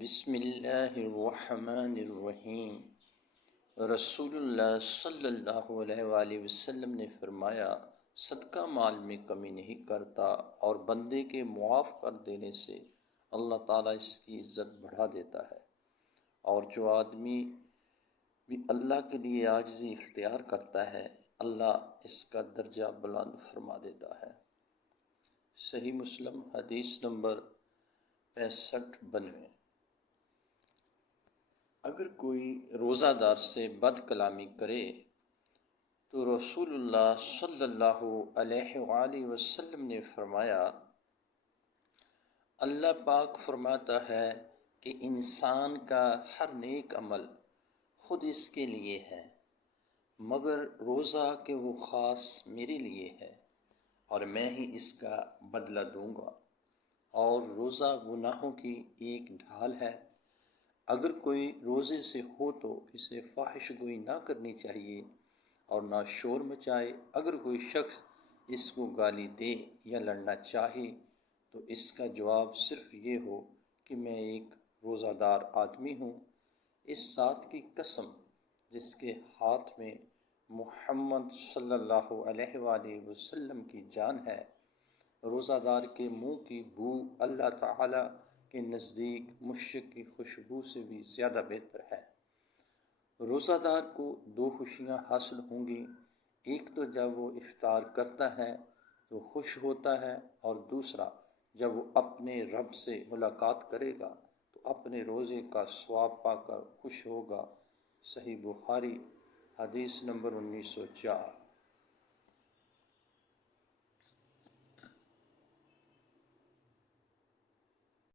بسم اللہ الرحمن الرحیم۔ رسول اللہ صلی اللہ علیہ وآلہ وسلم نے فرمایا، صدقہ مال میں کمی نہیں کرتا اور بندے کے معاف کر دینے سے اللہ تعالیٰ اس کی عزت بڑھا دیتا ہے، اور جو آدمی بھی اللہ کے لیے عاجزی اختیار کرتا ہے اللہ اس کا درجہ بلند فرما دیتا ہے۔ صحیح مسلم حدیث نمبر 6592۔ اگر کوئی روزہ دار سے بد کلامی کرے تو رسول اللہ صلی اللہ علیہ وآلہ وسلم نے فرمایا، اللہ پاک فرماتا ہے کہ انسان کا ہر نیک عمل خود اس کے لیے ہے، مگر روزہ کہ وہ خاص میرے لیے ہے اور میں ہی اس کا بدلہ دوں گا، اور روزہ گناہوں کی ایک ڈھال ہے۔ اگر کوئی روزے سے ہو تو اسے فاحش گوئی نہ کرنی چاہیے اور نہ شور مچائے۔ اگر کوئی شخص اس کو گالی دے یا لڑنا چاہے تو اس کا جواب صرف یہ ہو کہ میں ایک روزہ دار آدمی ہوں۔ اس ذات کی قسم جس کے ہاتھ میں محمد صلی اللہ علیہ وآلہ وسلم کی جان ہے، روزہ دار کے منہ کی بو اللہ تعالیٰ کے نزدیک مشک کی خوشبو سے بھی زیادہ بہتر ہے۔ روزہ دار کو دو خوشیاں حاصل ہوں گی، ایک تو جب وہ افطار کرتا ہے تو خوش ہوتا ہے، اور دوسرا جب وہ اپنے رب سے ملاقات کرے گا تو اپنے روزے کا ثواب پا کر خوش ہوگا۔ صحیح بخاری حدیث نمبر 1904۔